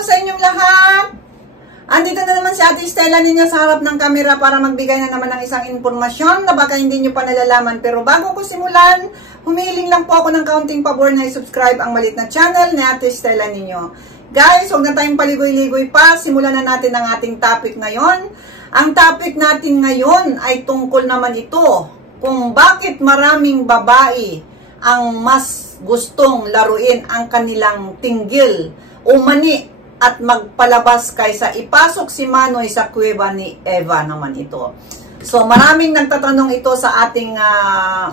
po sa inyong lahat! Andito na naman si Ate Stella ninyo sa harap ng camera para magbigay na naman ng isang impormasyon na baka hindi nyo pa nalalaman. Pero bago ko simulan, humihiling lang po ako ng kaunting pabor na i-subscribe ang maliit na channel ni Ate Stella ninyo. Guys, huwag na tayong paligoy-ligoy pa. Simulan na natin ang ating topic ngayon. Ang topic natin ngayon ay tungkol naman ito kung bakit maraming babae ang mas gustong laruin ang kanilang tinggil o mani at magpalabas kaysa ipasok si Manoy sa kuweba ni Eva naman ito. So maraming nagtatanong ito sa ating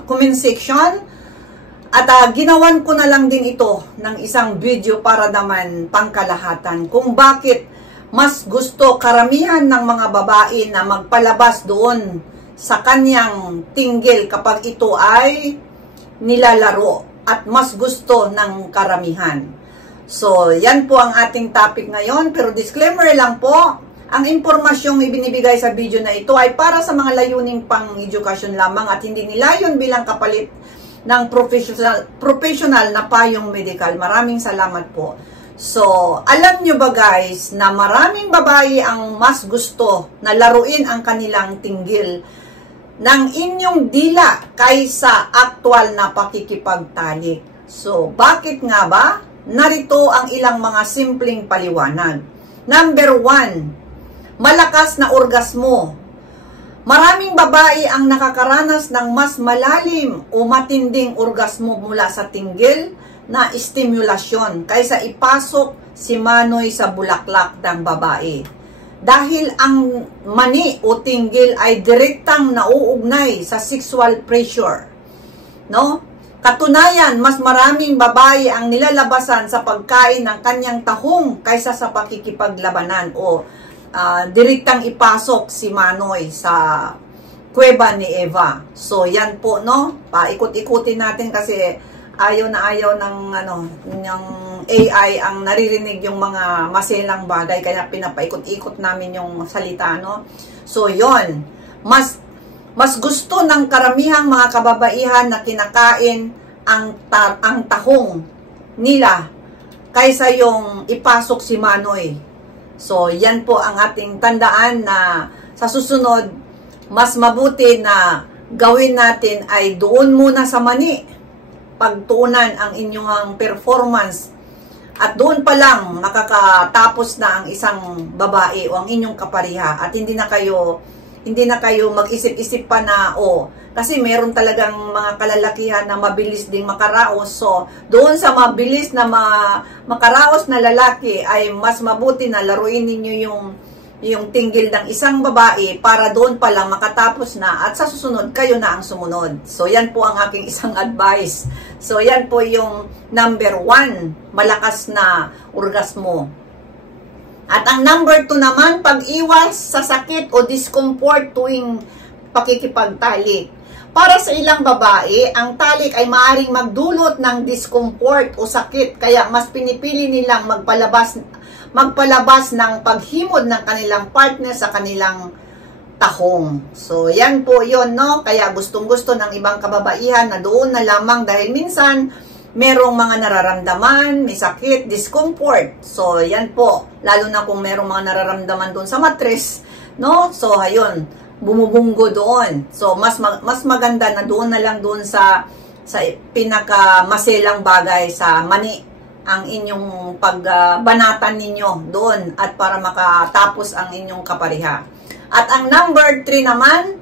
comment section at ginawan ko na lang din ito ng isang video para naman pangkalahatan kung bakit mas gusto karamihan ng mga babae na magpalabas doon sa kanyang tinggil kapag ito ay nilalaro at mas gusto ng karamihan. So, yan po ang ating topic ngayon. Pero disclaimer lang po, ang impormasyong ibinibigay sa video na ito ay para sa mga layuning pang-edukasyon lamang at hindi nilayon bilang kapalit ng professional na payong medical. Maraming salamat po. So, alam nyo ba guys na maraming babae ang mas gusto na laruin ang kanilang tinggil ng inyong dila kaysa aktwal na pakikipagtalik. So, bakit nga ba? Narito ang ilang mga simpleng paliwanag. Number 1, malakas na orgasmo. Maraming babae ang nakakaranas ng mas malalim o matinding orgasmo mula sa tinggil na stimulasyon kaysa ipasok si Manoy sa bulaklak ng babae. Dahil ang mani o tinggil ay direktang nauugnay sa sexual pressure. No? Katunayan, mas maraming babae ang nilalabasan sa pagkain ng kanyang tahong kaysa sa pakikipaglabanan o direktang ipasok si Manoy sa kuweba ni Eva. So, yan po, no? Paikot-ikutin natin kasi ayaw na ayaw ng, ng AI ang naririnig yung mga maselang bagay kaya pinapaikot-ikot namin yung salita, no? So, yon. Mas gusto ng karamihang mga kababaihan na kinakain ang tahong nila kaysa yung ipasok si Manoy. So, yan po ang ating tandaan na sa susunod, mas mabuti na gawin natin ay doon muna sa mani, pagtuunan ang inyong performance at doon pa lang makakatapos na ang isang babae o ang inyong kapariha at hindi na kayo mag-isip-isip pa na, kasi meron talagang mga kalalakihan na mabilis ding makaraos. So, doon sa mabilis na makaraos na lalaki, ay mas mabuti na laruin ninyo yung tinggil ng isang babae para doon pa lang makatapos na at sa susunod, kayo na ang sumunod. So, yan po ang aking isang advice. So, yan po yung number 1, malakas na orgasmo. At ang number 2 naman, pag-iwas sa sakit o discomfort tuwing pakikipagtalik. Para sa ilang babae, ang talik ay maaaring magdulot ng discomfort o sakit, kaya mas pinipili nilang magpalabas ng paghimod ng kanilang partner sa kanilang tahong. So, yan po yun, no? Kaya gustong-gusto ng ibang kababaihan na doon na lamang dahil minsan merong mga nararamdaman, may sakit, discomfort. So, yan po. Lalo na kung merong mga nararamdaman doon sa mattress, no? So, ayun, bumubunggo doon. So, mas maganda na doon na lang doon sa pinakamaselang bagay sa mani ang inyong pagbanatan ninyo doon at para makatapos ang inyong kapariha. At ang number 3 naman,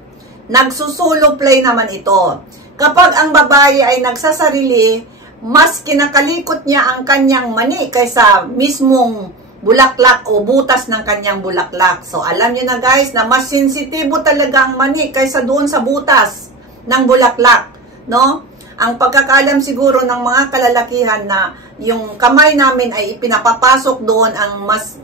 nagsusulo play naman ito. Kapag ang babae ay nagsasarili, mas kinakalikot niya ang kanyang mani kaysa mismong bulaklak o butas ng kanyang bulaklak. So, alam nyo na guys na mas sensitibo talaga ang mani kaysa doon sa butas ng bulaklak, no? Ang pagkakaalam siguro ng mga kalalakihan na yung kamay namin ay ipinapapasok doon ang mas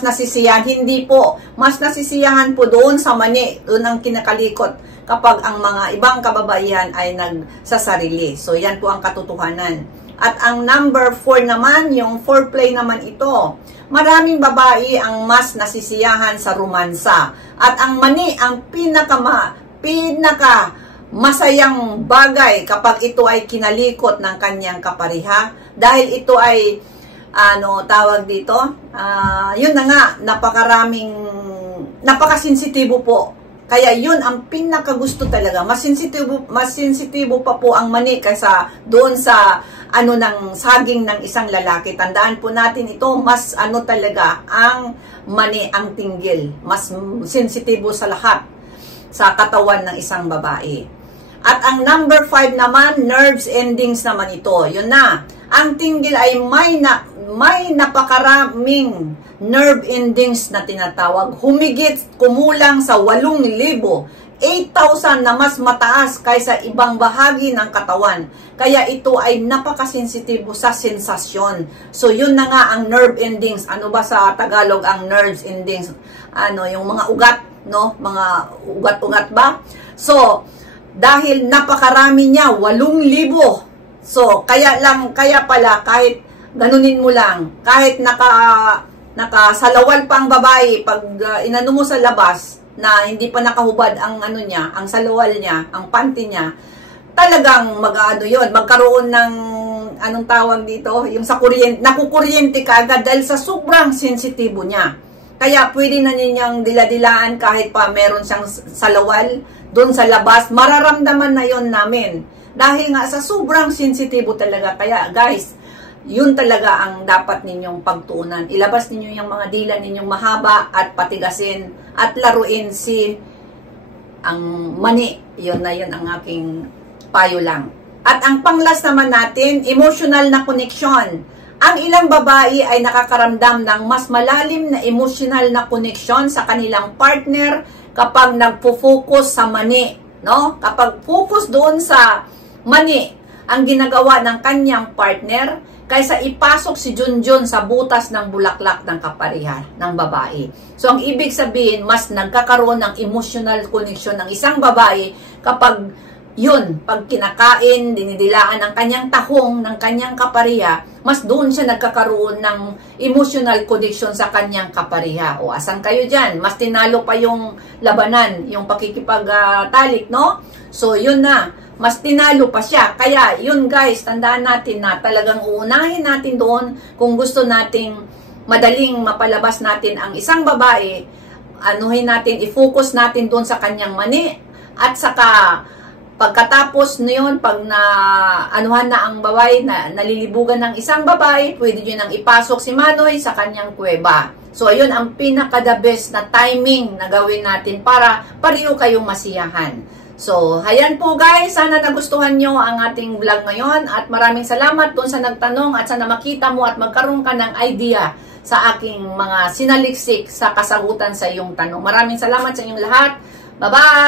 nasisiyahan. Hindi po. Mas nasisiyahan po doon sa mani. Doon ang kinakalikot kapag ang mga ibang kababaihan ay nagsasarili. So, yan po ang katotohanan. At ang number 4 naman, yung foreplay naman ito. Maraming babae ang mas nasisiyahan sa romansa. At ang mani, ang pinaka masayang bagay kapag ito ay kinalikot ng kanyang kapariha dahil ito ay tawag dito, yun na nga, napakasensitibo po. Kaya yun ang pinakagusto talaga. Mas sensitibo pa po ang mani kaysa doon sa ng saging ng isang lalaki. Tandaan po natin ito, mas talaga ang mani, ang tinggil. Mas sensitibo sa lahat sa katawan ng isang babae. At ang number 5 naman, nerves endings naman ito. Yun na. Ang tinggil ay may napakaraming nerve endings na tinatawag. Kumulang sa 8,000, 8,000 na mas mataas kaysa ibang bahagi ng katawan. Kaya ito ay napakasensitibo sa sensasyon. So, yun na nga ang nerve endings. Ano ba sa Tagalog ang nerves endings? Yung mga ugat, no? Mga ugat-ugat ba? So, dahil napakarami niya, 8,000. So, kaya pala, kahit ganunin mo lang, kahit nakasalawal pa ang babae, pag inano mo sa labas, na hindi pa nakahubad ang ang salawal niya, ang panty niya, talagang magkaroon ng, anong tawag dito, yung sa kuryente, nakukuryente ka agad dahil sa sobrang sensitibo niya. Kaya pwede na ninyang diladilaan kahit pa meron siyang salawal doon sa labas, mararamdaman na yon namin. Dahil nga sa sobrang sensitibo talaga. Kaya guys, yun talaga ang dapat ninyong pagtuunan. Ilabas ninyo yung mga dila ninyong mahaba at patigasin at laruin ang mani. Yun na yun ang aking payo lang. At ang panglas naman natin, emotional na connection. Ang ilang babae ay nakakaramdam ng mas malalim na emotional na connection sa kanilang partner kapag nagpo-focus sa mani. No? Kapag focus doon sa mani ang ginagawa ng kanyang partner kaysa ipasok si Junjun sa butas ng bulaklak ng kaparihan ng babae. So, ang ibig sabihin, mas nagkakaroon ng emotional connection ng isang babae kapag pag kinakain, dinidilaan ang kanyang tahong ng kanyang kapariha, mas doon siya nagkakaroon ng emotional connection sa kanyang kapariha. O, asan kayo dyan? Mas tinalo pa yung labanan, yung pakikipagtalik, no? So, yun na. Mas tinalo pa siya. Kaya, yun guys, tandaan natin na talagang uunahin natin doon kung gusto nating madaling mapalabas natin ang isang babae, i-focus natin doon sa kanyang mani, at saka pagkatapos yun, pag anuhan na ang babae, nalilibugan ng isang babae, pwede nyo nang ipasok si Manoy sa kanyang kuweba. So, ayun ang pinaka-the best na timing na gawin natin para pareho kayong masiyahan. So, ayan po guys, sana nagustuhan nyo ang ating vlog ngayon at maraming salamat doon sa nagtanong at sana makita mo at magkaroon ka ng idea sa aking mga sinaliksik sa kasagutan sa iyong tanong. Maraming salamat sa inyong lahat. Bye-bye!